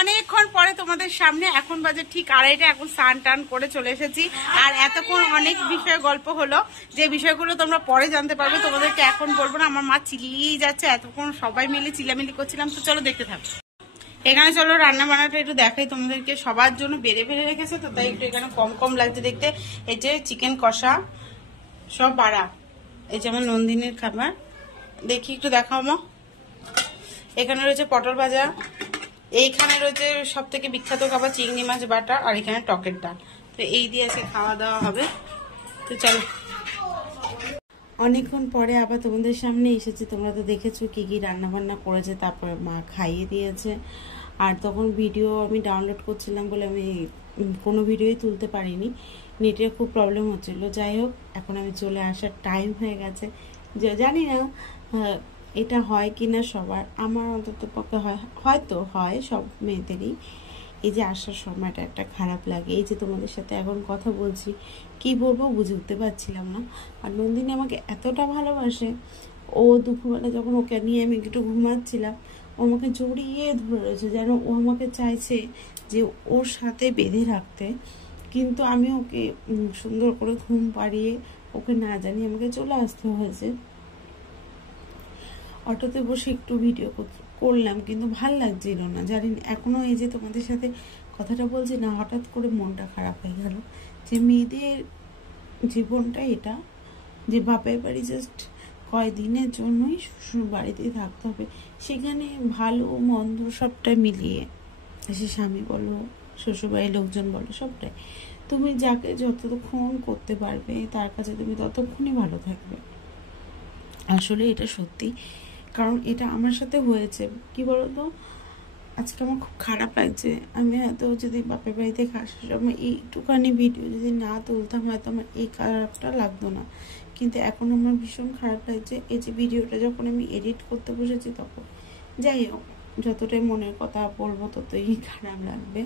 অনেকক্ষণ পরে তোমাদের সামনে। এখন বাজে ঠিক 2:30, এখন স্নান টান করে চলে এসেছি। আর এতক্ষণ অনেক বিষয়ে গল্প হলো, যে বিষয়গুলো তোমরা পরে জানতে পারবে, তোমাদেরকে এখন বলবো না। আমার মা চিল্লিয়েই যাচ্ছে, এতক্ষণ সবাই মিলে চিল্লামিলি করছিলাম। তো চলো দেখতে থাকো। এখানে চলো রান্না বান্নাটা একটু দেখাই তোমাদেরকে। সবার জন্য বেড়ে বেড়ে রেখেছে, তো তাই একটু এখানে কম কম লাগছে দেখতে। এই যে চিকেন কষা সব বাড়া, এই যে আমার নন্দিনীর খাবার। দেখি একটু দেখাও মা। এখানে রয়েছে পটল ভাজা, এইখানে রয়েছে সব থেকে বিখ্যাত খাবার চিংড়ি মাছ বাটা, আর এখানে টকের ডাল। তো এই দিয়ে আজকে খাওয়া দাওয়া হবে। তো চলো, অনেকক্ষণ পরে আবার তোমাদের সামনে এসেছি। তোমরা তো দেখেছো কি কি রান্না বান্না করেছে, তারপর মা খাইয়ে দিয়েছে। আর তখন ভিডিও আমি ডাউনলোড করছিলাম বলে আমি কোনো ভিডিওই তুলতে পারিনি, নেটের খুব প্রবলেম হচ্ছিল। যাই হোক, এখন আমি চলে আসার টাইম হয়ে গেছে। জানি না এটা হয় কি না সবার, আমার অন্তত পক্ষে হয়তো হয় সব মেয়েদেরই। এই যে আসার সময়টা একটা খারাপ লাগে। এই যে তোমাদের সাথে এখন কথা বলছি, কি বলবো বুঝে উঠতে পারছিলাম না। আর নন্দিনী আমাকে এতটা ভালোবাসে, ও দুপুরবেলা যখন ওকে নিয়ে আমি একটু ঘুমাচ্ছিলাম, ও আমাকে জড়িয়ে ধরে রয়েছে, যেন ও আমাকে চাইছে যে ওর সাথে বেঁধে রাখতে। কিন্তু আমি ওকে সুন্দর করে ঘুম পাড়িয়ে ওকে না জানিয়ে আমাকে চলে আসতে হয়েছে। অটোতে বসে একটু ভিডিও করলাম, কিন্তু ভাল লাগছিল না, জানি না। এখনও এই যে তোমাদের সাথে কথাটা বলছি না, হঠাৎ করে মনটা খারাপ হয়ে গেল যে মেয়েদের জীবনটা এটা, যে বাপের বাড়ি জাস্ট কয়দিনের জন্যই শ্বশুর বাড়িতে থাকতে হবে, সেখানে ভালো মন্দ সবটা মিলিয়ে, সে স্বামী বলো শ্বশুরবাড়ির লোকজন বলো সবটাই, তুমি যাকে যতক্ষণ করতে পারবে তার কাছে তুমি ততক্ষণই ভালো থাকবে। আসলে এটা সত্যি, কারণ এটা আমার সাথে হয়েছে। কি বলতো, আজকে আমার খুব খারাপ লাগছে। আমি হয়তো যদি বাপের বাড়িতে আসার সময় এইটুখানি ভিডিও যদি না তুলতাম, হয়তো আমার এই খারাপটা লাগতো না। কিন্তু এখন আমার ভীষণ খারাপ লাগছে। এই যে ভিডিওটা যখন আমি এডিট করতে বসেছি তখন, যাই হোক, যতটাই মনের কথা বলবো ততই খারাপ লাগবে।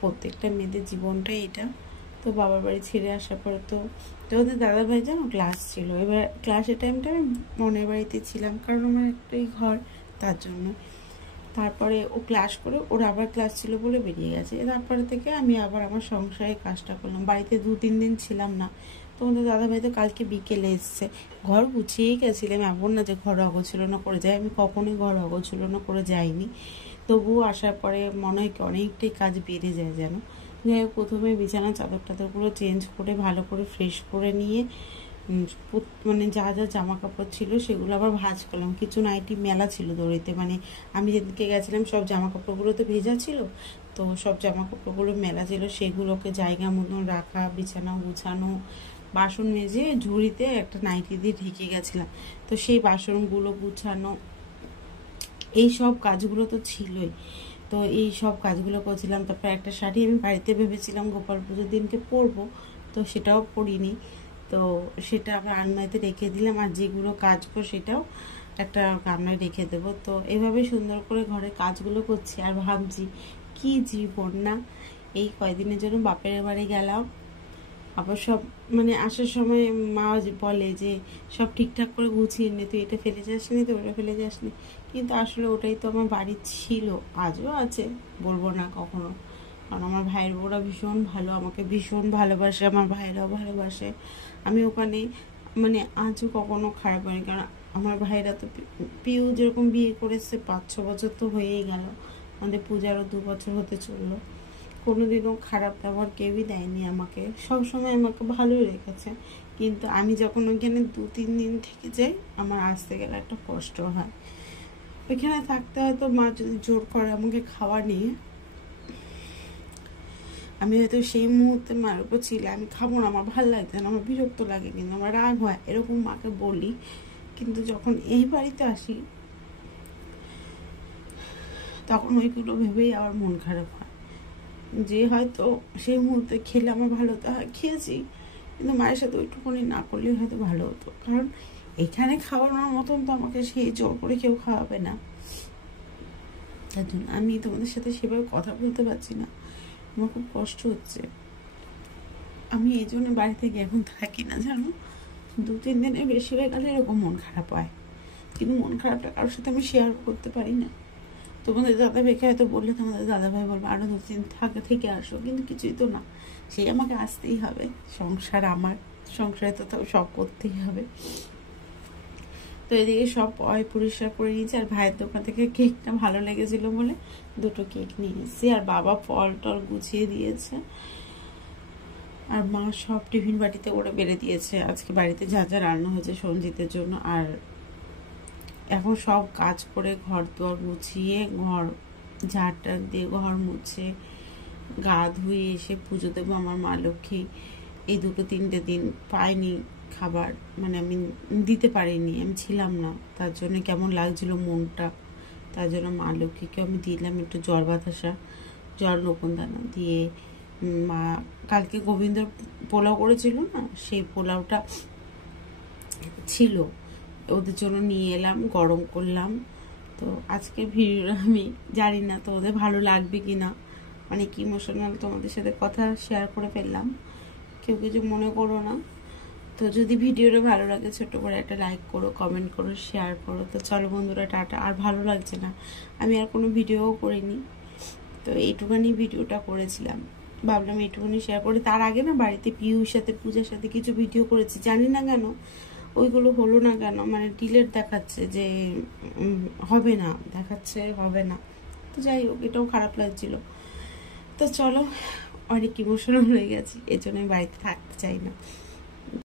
প্রত্যেকটা মেয়েদের জীবনটাই এটা। তো বাবার বাড়ি ছেড়ে আসার পরে তো ওদের দাদাভাই যেন ক্লাস ছিল, এবার ক্লাসের টাইমটা আমি মনের বাড়িতে ছিলাম, কারণ আমার একটাই ঘর, তার জন্য। তারপরে ও ক্লাস করে, ওর আবার ক্লাস ছিল বলে বেরিয়ে গেছে। তারপরে থেকে আমি আবার আমার সংসারের কাজটা করলাম। বাড়িতে 2-3 দিন ছিলাম না। তো আমাদের দাদাভাই তো কালকে বিকেলে এসছে। ঘর গুছিয়েই গেছিলাম, এমন না যে ঘর অগোছালো করে যাই, আমি কখনোই ঘর অগোছালো করে যাইনি। তবুও আসার পরে মনে হয় কি অনেকটাই কাজ বেড়ে যায় যেন। যাই হোক, প্রথমে বিছানা চাদর টাদরগুলো চেঞ্জ করে ভালো করে ফ্রেশ করে নিয়ে, মানে যা যা জামা কাপড় ছিল সেগুলো আবার ভাঁজ করলাম। কিছু নাইটি মেলা ছিল দড়িতে, মানে আমি যেদিনকে গেছিলাম সব জামা কাপড়গুলো তো ভেজা ছিল, তো সব জামা কাপড়গুলো মেলা ছিল, সেগুলোকে জায়গা মতন রাখা, বিছানা গুছানো, বাসন মেজে ঝুড়িতে একটা নাইটি দিয়ে ঢেকে গেছিলাম, তো সেই বাসনগুলো গুছানো, এই সব কাজগুলো তো ছিলই। তো এই সব কাজগুলো করছিলাম। তারপর একটা শাড়ি আমি বাড়িতে ভেবেছিলাম গোপাল পুজোর দিনকে পরবো, তো সেটাও পরিনি। তো সেটা আবার আলমারিতে রেখে দিলাম, আর যেগুলো কাচবো সেটাও একটা গামলায় রেখে দেবো। তো এভাবে সুন্দর করে ঘরের কাজগুলো করছি, আর ভাবছি কি জীবন না। এই কয়দিনের জন্য বাপের বাড়ি গেলাম, আবার সব মানে আসার সময় মা বলে যে সব ঠিকঠাক করে গুছিয়ে নে, তুই এটা ফেলে যাসনি, তো ওটা ফেলে যাসনি। কিন্তু আসলে ওটাই তো আমার বাড়ি ছিল, আজও আছে, বলবো না কখনো। কারণ আমার ভাইয়ের বউরা ভীষণ ভালো, আমাকে ভীষণ ভালোবাসে, আমার ভাইরাও ভালোবাসে। আমি ওখানে মানে আজও কখনো খারাপ হয়নি, কারণ আমার ভাইরা তো পিউ যেরকম বিয়ে করেছে 5-6 বছর তো হয়েই গেল, আমাদের পূজারও 2 বছর হতে চললো। কোনোদিনও খারাপ ব্যবহার কেউই দেয়নি আমাকে, সবসময় আমাকে ভালোই রেখেছে। কিন্তু আমি যখন ওইখানে 2-3 দিন থেকে যাই, আমার আসতে গেলে একটা কষ্ট হয়। ওইখানে থাকতে হয়তো মা যদি জোর করে আমাকে খাওয়া নিয়ে, আমি হয়তো সেই মুহূর্তে মার উপর ছিল, আমি খাবো না, আমার ভালো লাগছে না, আমার বিরক্ত লাগে, কিন্তু আমার রাগ হয়, এরকম মাকে বলি। কিন্তু যখন এই বাড়িতে আসি তখন ওইগুলো ভেবেই আমার মন খারাপ হয়, যে হয়তো সেই মুহূর্তে খেলে আমার ভালো হতো। হয় খেয়েছি, কিন্তু মায়ের সাথে ওইটুকুনি না করলে হয়তো ভালো হতো, কারণ এখানে খাওয়ানোর মতন তো আমাকে সেই জোর করে কেউ খাওয়াবে না। তার জন্য আমি তোমাদের সাথে সেভাবে কথা বলতে পারছি না, আমার খুব কষ্ট হচ্ছে। আমি এই জন্য বাড়ি থেকে এখন থাকি না, জানো। 2-3 দিনের বেশি হয়ে গেলে এরকম মন খারাপ হয়, কিন্তু মন খারাপটা কারোর সাথে আমি শেয়ার করতে পারি না। তোমাদের দাদাভাইকে হয়তো বললে তোমাদের দাদাভাই বলবে আরো 2-3 থেকে আসো, কিন্তু কিছুই তো না, সেই আমাকে আসতেই হবে। সংসার আমার, সংসারে তো সব করতেই হবে। তো এদিকে সব পরিষ্কার করে নিয়েছি। আর ভাইয়ের দোকান থেকে কেকটা ভালো লেগেছিল বলে 2টো কেক নিয়ে এসেছি। আর বাবা ফল টল গুছিয়ে দিয়েছে, আর মা সব টিফিন বাটিতে করে বেড়ে দিয়েছে আজকে বাড়িতে যা যা রান্না হয়েছে সঞ্জিতের জন্য। আর এখন সব কাজ করে ঘর দুয়ার মুছিয়ে, ঘর ঝাড় টাড় দিয়ে ঘর মুছে গা ধুয়ে এসে পুজো দেবো আমার মা লক্ষ্মী। এই 2-3টে দিন পাইনি খাবার, মানে আমি দিতে পারিনি, আমি ছিলাম না, তার জন্য কেমন লাগছিল মনটা। তার জন্য মা লক্ষ্মীকে আমি দিলাম একটু জল বাতাসা, জল নকুনদানা দিয়ে। মা কালকে গোবিন্দ পোলাও করেছিল না, সেই পোলাওটা ছিল, ওদের জন্য নিয়ে এলাম, গরম করলাম। তো আজকে ভিডিওটা আমি জানি না তো ওদের ভালো লাগবে কি না, অনেক ইমোশনাল তোমাদের সাথে কথা শেয়ার করে ফেললাম, কেউ কিছু মনে করো না। তো যদি ভিডিওটা ভালো লাগে ছোট্ট করে একটা লাইক করো, কমেন্ট করো, শেয়ার করো। তো চলো বন্ধুরা, টাটা। আর ভালো লাগছে না, আমি আর কোনো ভিডিওও করিনি, তো এইটুখানি ভিডিওটা করেছিলাম, ভাবলাম এইটুখানি শেয়ার করি। তার আগে না বাড়িতে পিউর সাথে পূজার সাথে কিছু ভিডিও করেছি, জানি না কেন ওইগুলো হলো না কেন, মানে ডিলেট দেখাচ্ছে যে হবে না, দেখাচ্ছে হবে না। তো যাই হোক, এটাও খারাপ লাগছিল। তো চলো, অনেক ইমোশনাল হয়ে গেছি, এর জন্য আমি বাড়িতে থাকতে চাই না।